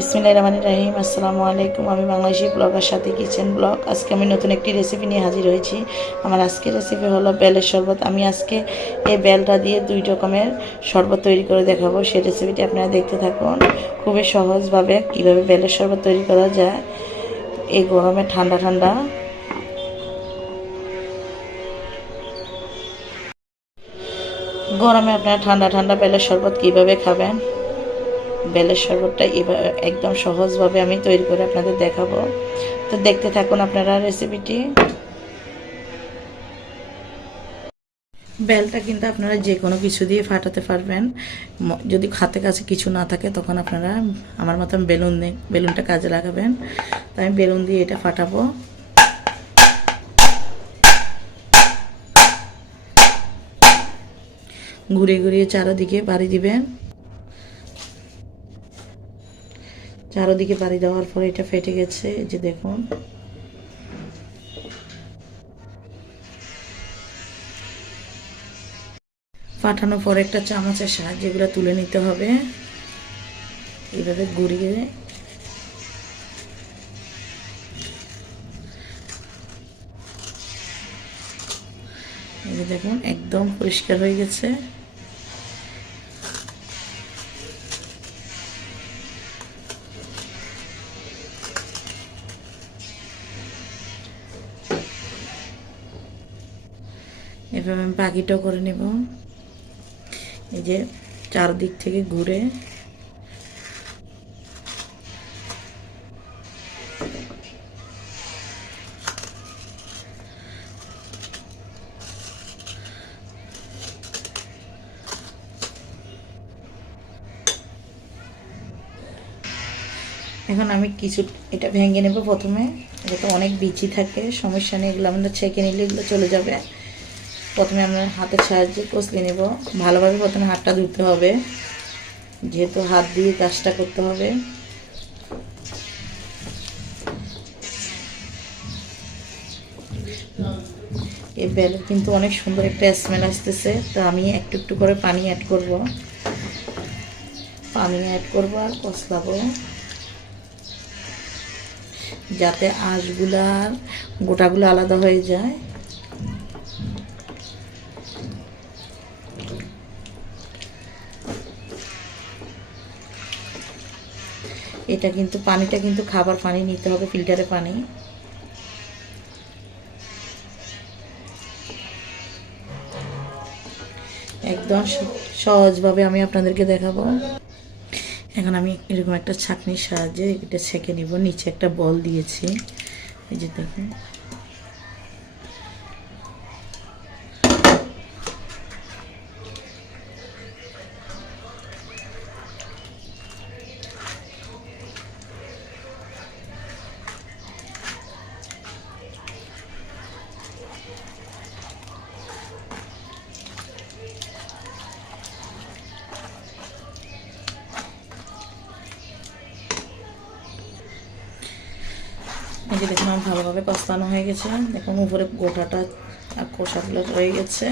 বিসমিল্লাহির রহমানির রহিম। আসসালামু আলাইকুম। আমি বাংলাদেশি ব্লগার সাথী কিচেন ব্লগ। আজকে আমি নতুন একটি রেসিপি নিয়ে হাজির হয়েছি। আমার আজকের রেসিপি হলো বেলের শরবত। আমি আজকে এই বেলটা দিয়ে 2 রকমের শরবত তৈরি করে দেখাবো। সেই রেসিপিটি আপনারা দেখতে থাকুন। খুবই সহজভাবে কিভাবে বেলের শরবত তৈরি করা যায় এই গরমে ঠান্ডা ঠান্ডা গরমে আপনারা ঠান্ডা ঠান্ডা বেলের শরবত কিভাবে খাবেন, বেলের শরবতটা একদম সহজভাবে আমি তৈরি করে আপনাদের দেখাবো। তো দেখতে থাকুন আপনারা রেসিপিটি। বেলটা কিন্তু আপনারা যে কোনো কিছু দিয়ে ফাটাতে পারবেন। যদি হাতে কাছে কিছু না থাকে তখন আপনারা আমার মতন বেলুনটা কাজে লাগাবেন। তো আমি বেলুন দিয়ে এটা ফাটাবো। ঘুরিয়ে ঘুরিয়ে চারোদিকে বাড়ি দিবেন। চারোদিকে বাড়ি দেওয়ার পর এটা ফেটে গেছে, এই যে দেখুন। ফাটানোর পর একটা চামচের সাহায্যে এগুলো তুলে নিতে হবে। এইভাবে ঘুরিয়ে এই যে দেখুন একদম পরিষ্কার হয়ে গেছে। এভাবে আমি বাকিটাও করে নেব। এই যে চারদিক থেকে ঘুরে এখন আমি কিছু এটা ভেঙে নেব প্রথমে। এটা তো অনেক বিচি থাকে, সমস্যা নেই, এগুলো আমরা ছেঁকে নিলে এগুলো চলে যাবে। প্রথমে আমরা হাতের সাহায্যে কষলে নেব। ভালোভাবে প্রথমে হাতটা ধুতে হবে, যেহেতু হাত দিয়ে কাজটা করতে হবে। এই বেলের কিন্তু অনেক সুন্দর একটা স্মেল আসতেছে। তো আমি একটু একটু করে পানি অ্যাড করব। পানি অ্যাড করব আর কষলাবো, যাতে আঁশগুলার গোটাগুলো আলাদা হয়ে যায়। এটা কিন্তু পানিটা কিন্তু খাবার পানি নিতে হবে, ফিল্টারে পানি। একদম সহজভাবে আমি আপনাদেরকে দেখাবো। এখন আমি এরকম একটা ছাঁকনির সাহায্যে এটা ছেঁকে নিব। নিচে একটা বল দিয়েছি, এই যে দেখুন। এই যে দেখুন আমার ভালোভাবে কষলানো হয়ে গেছে। দেখুন উপরে গোটাটা আর খোসাগুলো রয়ে গেছে।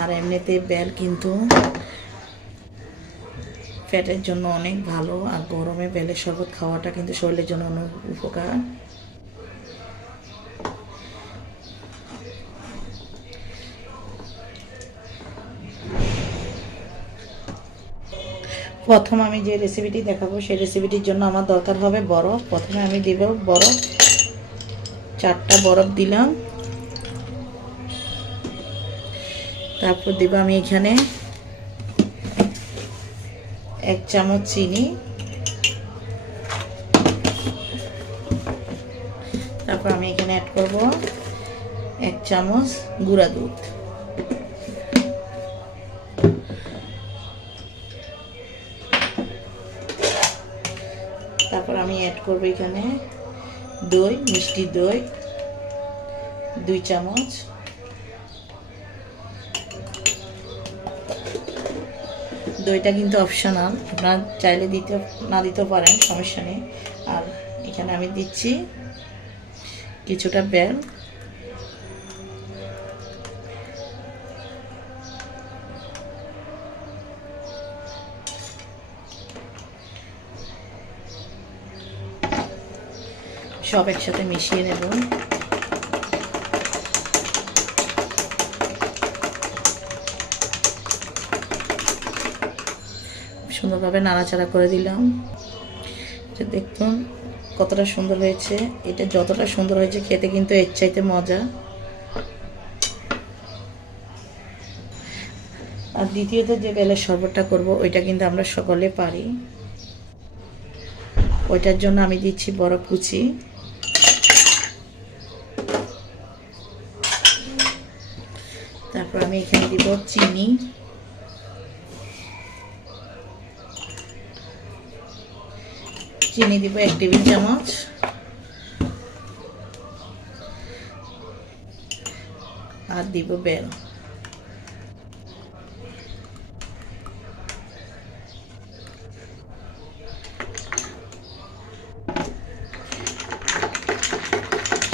আর এমনিতে বেল কিন্তু পেটের জন্য অনেক ভালো, আর গরমে বেলের শরবত খাওয়াটা কিন্তু শরীরের জন্য অনেক উপকার। প্রথম আমি যে রেসিপিটি দেখাবো সেই রেসিপিটির জন্য আমার দরকার হবে বরফ। প্রথমে আমি দেব বরফ, 4টা বরফ দিলাম। তারপর দেব আমি এখানে 1 চামচ চিনি। তারপর আমি এখানে অ্যাড করব 1 চামচ গুঁড়া দুধ। তারপর আমি অ্যাড করব এখানে দই, মিষ্টি দই 2 চামচ। দইটা কিন্তু অপশনাল, আপনারা চাইলে না দিতেও পারেন, সমস্যা নেই। আর এখানে আমি দিচ্ছি কিছুটা বেল। সব একসাথে মিশিয়ে নেব। সুন্দরভাবে নাড়াচাড়া করে দিলাম। দেখুন কতটা সুন্দর হয়েছে। এটা যতটা সুন্দর হয়েছে খেতে কিন্তু এর চাইতে মজা। আর দ্বিতীয়ত যে বেলের শরবতটা করব ওইটা কিন্তু আমরা সকলে পারি। ওইটার জন্য আমি দিচ্ছি বড় কুচি। তারপর আমি এখানে দিব চিনি, দিব 1 টেবিল চামচ। আর দিব বেল।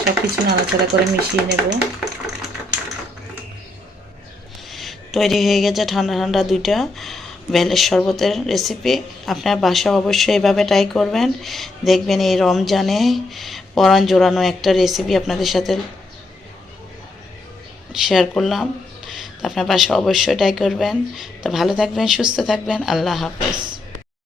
সবকিছু নাড়াচাড়া করে মিশিয়ে নেব। তৈরি হয়ে গেছে ঠান্ডা ঠান্ডা দুইটা বেলের শরবতের রেসিপি। আপনার বাসায় অবশ্যই এভাবে ট্রাই করবেন, দেখবেন এই রমজানে পরাণ জোড়ানো একটা রেসিপি আপনাদের সাথে শেয়ার করলাম। তো আপনার বাসায় অবশ্যই ট্রাই করবেন। তো ভালো থাকবেন, সুস্থ থাকবেন। আল্লাহ হাফেজ।